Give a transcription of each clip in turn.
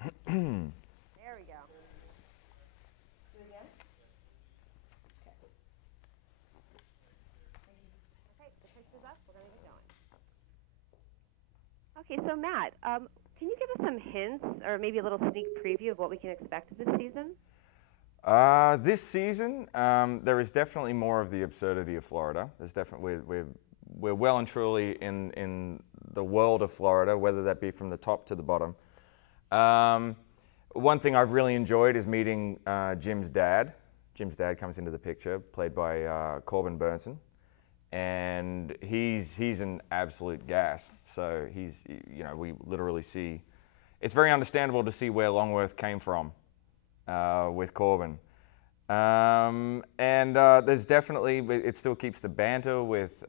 There we go. Do it again? Okay. Okay, the picture's up. We're going to get going. Okay, so Matt, can you give us some hints or maybe a little sneak preview of what we can expect this season? This season, there is definitely more of the absurdity of Florida. There's definitely we're well and truly in the world of Florida, whether that be from the top to the bottom. One thing I've really enjoyed is meeting Jim's dad. Jim's dad comes into the picture, played by Corbin Burnson, and he's an absolute gas. So we literally see. It's very understandable to see where Longworth came from with Corbin. There's definitely, it still keeps the banter with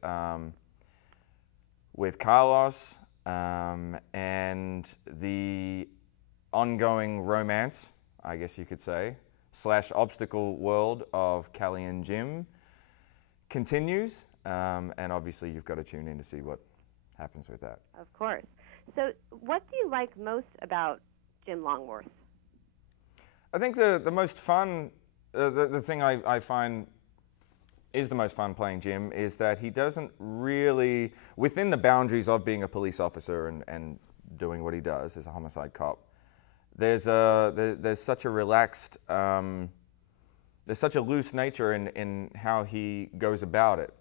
Carlos, and the ongoing romance, I guess you could say, / obstacle world of Callie and Jim continues. And obviously you've got to tune in to see what happens with that. Of course. So what do you like most about Jim Longworth? I think the most fun, the thing I find is the most fun playing Jim is that he doesn't really, within the boundaries of being a police officer and doing what he does as a homicide cop, there's such a relaxed, there's such a loose nature in how he goes about it.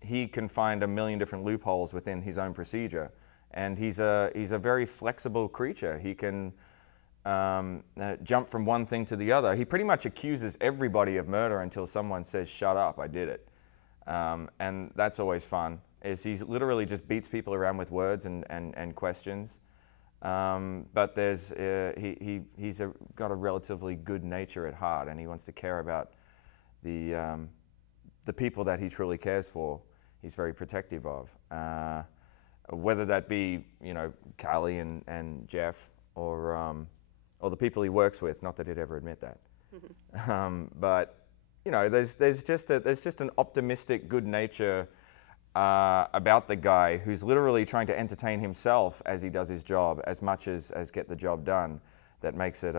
He can find a million different loopholes within his own procedure, and he's a very flexible creature. He can jump from one thing to the other. He pretty much accuses everybody of murder until someone says, "Shut up, I did it." And that's always fun, is he literally just beats people around with words and questions. But he's got a relatively good nature at heart, and he wants to care about the people that he truly cares for. He's very protective of, whether that be Callie and Jeff or the people he works with. Not that he'd ever admit that, but there's just an optimistic good nature about the guy who's literally trying to entertain himself as he does his job as much as get the job done. That makes it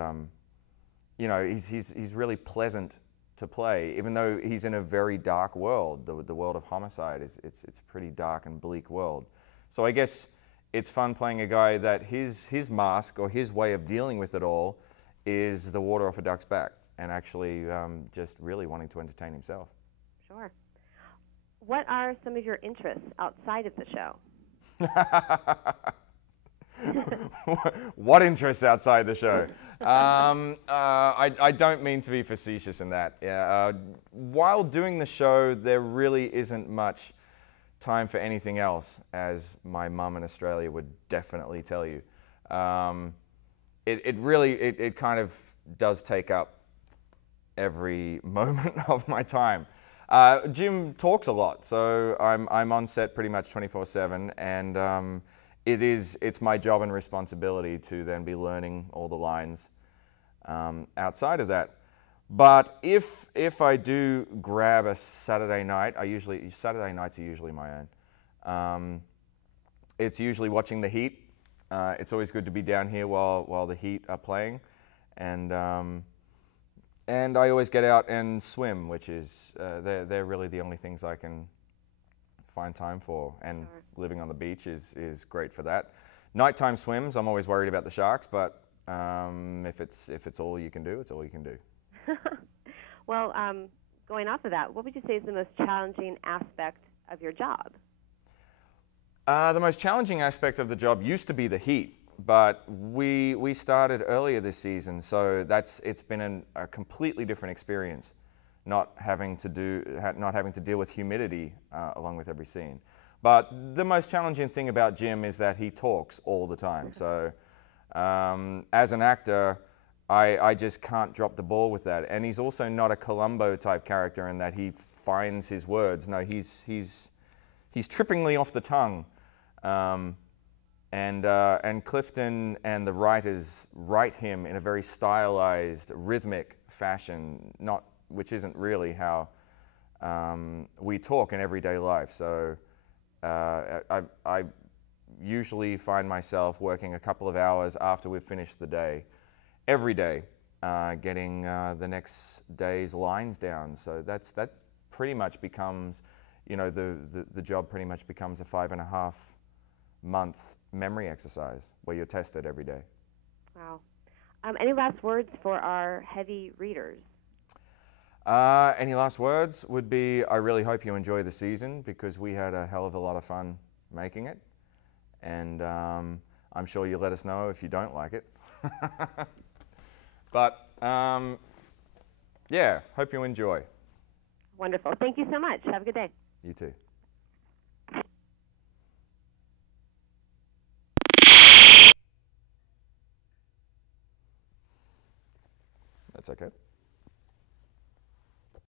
he's really pleasant to play, even though he's in a very dark world. The world of homicide it's a pretty dark and bleak world. So I guess it's fun playing a guy that his mask or his way of dealing with it all is the water off a duck's back, and actually just really wanting to entertain himself. Sure. What are some of your interests outside of the show? What interests outside the show? I don't mean to be facetious in that. While doing the show, there really isn't much time for anything else, as my mum in Australia would definitely tell you. It really kind of does take up every moment of my time. Jim talks a lot, so I'm on set pretty much 24/7, and it's my job and responsibility to then be learning all the lines outside of that. But if I do grab a Saturday night, Saturday nights are usually my own. It's usually watching the Heat. It's always good to be down here while the Heat are playing, and I always get out and swim, which is they're really the only things I can find time for. And living on the beach is great for that. Nighttime swims, I'm always worried about the sharks, but if it's all you can do, it's all you can do. Well, going off of that, what would you say is the most challenging aspect of your job? The most challenging aspect of the job used to be the heat, but we started earlier this season, so it's been a completely different experience, not having to deal with humidity along with every scene. But the most challenging thing about Jim is that he talks all the time. So as an actor, I just can't drop the ball with that. And he's also not a Columbo type character in that he finds his words. No, he's trippingly off the tongue. And Clifton and the writers write him in a very stylized, rhythmic fashion, which isn't really how we talk in everyday life. So I usually find myself working a couple of hours after we've finished the day, every day, getting the next day's lines down. So that pretty much becomes, the job pretty much becomes a 5.5-month memory exercise where you're tested every day. Wow. Any last words for our heavy readers? Any last words would be, I really hope you enjoy the season, because we had a hell of a lot of fun making it. And I'm sure you'll let us know if you don't like it. But yeah, hope you enjoy. Wonderful. Thank you so much. Have a good day. You too. That's okay.